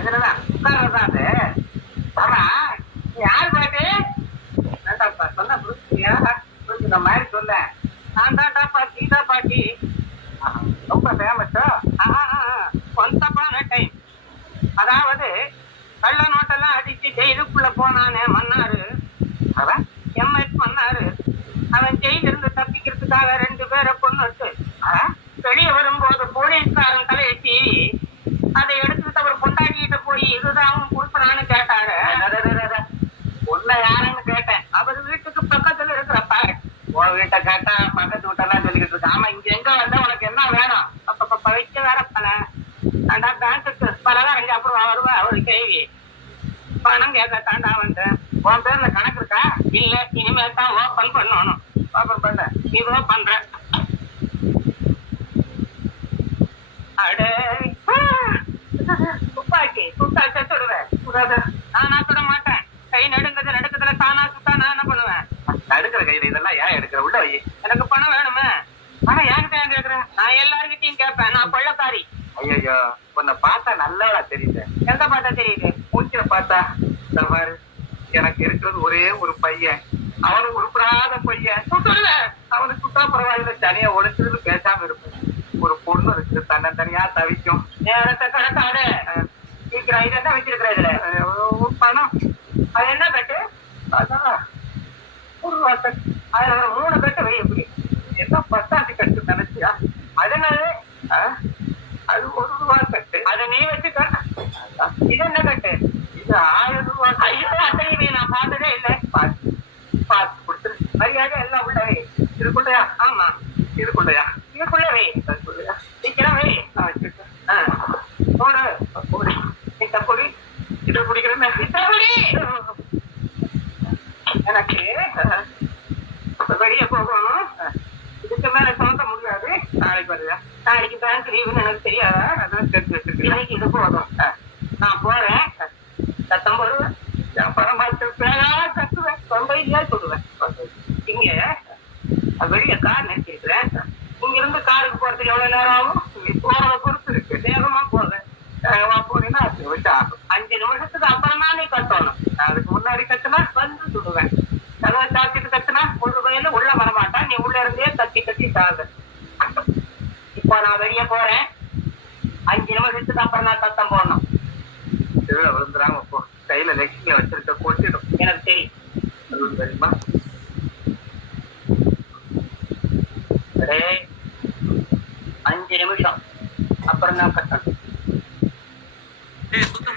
இதுலதான் உட்கார்றதா அது. ஆமா, நீ யார் பாட்டு? வேண்டாப்பா, சொன்னா புரிஞ்சுக்கிறியா? புரிஞ்சுக்கிற மாதிரி சொல்ல. நான் தான்டா பாட்டி, தான் பாட்டி. ரொம்ப ஃபேமஸா? Once upon time. அதாவது கள்ள நோட்டெல்லாம் அடிச்சு ஜெயிலுக்குள்ள போனானே மன்னாரு, அவன் எம்எஸ் மன்னாரு. அவன் ஜெயிலிருந்து தப்பிக்கிறதுக்காக 2 பேரை கொன்னுட்டு வெளியே வரும்போது போலீஸ்காரன் தலையை சீவி அதை எடுத்துட்டு அவர் கொண்டாடிட்டு போய் இதுதான் அவன் கொடுப்பனான்னு கேட்டாரு. உன்னை யாருன்னு கேட்டேன். அவர் வீட்டுக்கு பக்கத்துல இருக்கிற பாரு. உன் வீட்டை கேட்டா பக்கத்து வீட்டெல்லாம் சொல்லிக்கிட்டு இருக்கு. ஆமா, இங்க எங்க வந்தா உனக்கு என்ன வேணும்? அப்ப வைக்க வேற பல தாண்டா பேங்க்குக்கு பலதான் அப்புறம் வருவா அவரு கேள்வி. பணம் கேட்க தாண்டா வந்தேன். உன் பேர்ல கணக்கு இருக்கா? இல்ல, இனிமேல் தான் ஓபன் பண்ணணும். ஓபன் பண்ண இதோ பண்ற. அடே துப்பாக்கி சுட்டா செத்துடுவேன். நான் சுட மாட்டேன். கை நடுக்கத்துல தானா சுட்டா நான் என்ன பண்ணுவேன்? நடுக்கிற கையில இதெல்லாம் ஏன் எடுக்கிற? உள்ள வை. எனக்கு பணம் வேணுமே. ஆனா என்கிட்ட ஏன் கேக்குறேன்? நான் எல்லாருக்கிட்டையும் கேட்பேன். நான் கொள்ளக்காரி. ஐயோ, உன்னை பார்த்தா நல்லவளா தெரியுது. எந்த பார்த்தா தெரியுது? மூச்சில பார்த்தா. பாரு, எனக்கு இருக்கிறது ஒரே ஒரு பையன். அவனுக்கு உருப்படாத பையன். சுட்டுடுவேன். அவனுக்கு சுட்டா பரவாயில்ல, தனியா உடைச்சதுன்னு பேசாம இருப்பேன். ஒரு பொண்ணு இருக்கு, தன்னை தனியா தவிக்கும். நேரத்தை கணக்காடு சீக்கிரம். இது என்ன வச்சிருக்கிற இதுல? பணம். அது என்ன கட்டு? அதான் ஒரு கட்டு. அதுல ஒரு 3 கட்டு வை. எப்படி என்ன 10ஆம் கட்டு நினைச்சியா? அதனால அது ₹1 கட்டு. அதை நீ வச்சுக்க. இது என்ன கட்டு? இது ₹1000. ஐயோ, அத்தனை நான் பார்த்ததே இல்லை. பார்த்து கொடுத்துரு. மரியாதை எல்லாம் உள்ளவே. இதுக்குள்ளையா? ஆமா, இதுக்குள்ளையா? இதுக்குள்ளவே. சீக்கிரம் வை. போடு போடு. இத்தப்பொடி இதை பிடிக்கிறேன். இத்தப்பொடி எனக்கு வெளியே போகணும். இதுக்கு மேல சொல்ல முடியாது. நாளைக்கு வருதா? நாளைக்கு பேங்க் லீவுன்னு எனக்கு தெரியாதா? அதான் தெரிஞ்சு வச்சிருக்கேன். இன்னைக்கு இது போதும். நான் போறேன். சத்தம் போடுவேன். பணம் பார்த்து கத்துவேன். தொண்டையிலே சொல்லுவேன். இங்க வெளியே கார் நிறுத்திருக்கிறேன். இங்க இருந்து காருக்கு போறதுக்கு எவ்வளவு நேரம் ஆகும்? போறத பொறுத்து இருக்கு. வேகமா போவேன். போனீங்கன்னா 5 நிமிஷத்துக்கு அப்புறம் தான் நீ கட்டணும். அதுக்கு முன்னாடி கத்துனா வந்து சுடுவேன். கதவை சாத்திட்டு கத்துனா ஒரு வயல உள்ள வரமாட்டான். நீ உள்ள இருந்தே கத்தி கத்தி சாகு. இப்போ நான் வெளியே போறேன். 5 நிமிஷத்துக்கு அப்புறம் நான் சத்தம் போடணும். விழுந்துடாம போ. கையில லட்சுமி வச்சிருக்க கொட்டிடும். எனக்கு தெரியும். தெரியுமா? 5 நிமிஷம் அப்புறம் தான் கட்டணும்.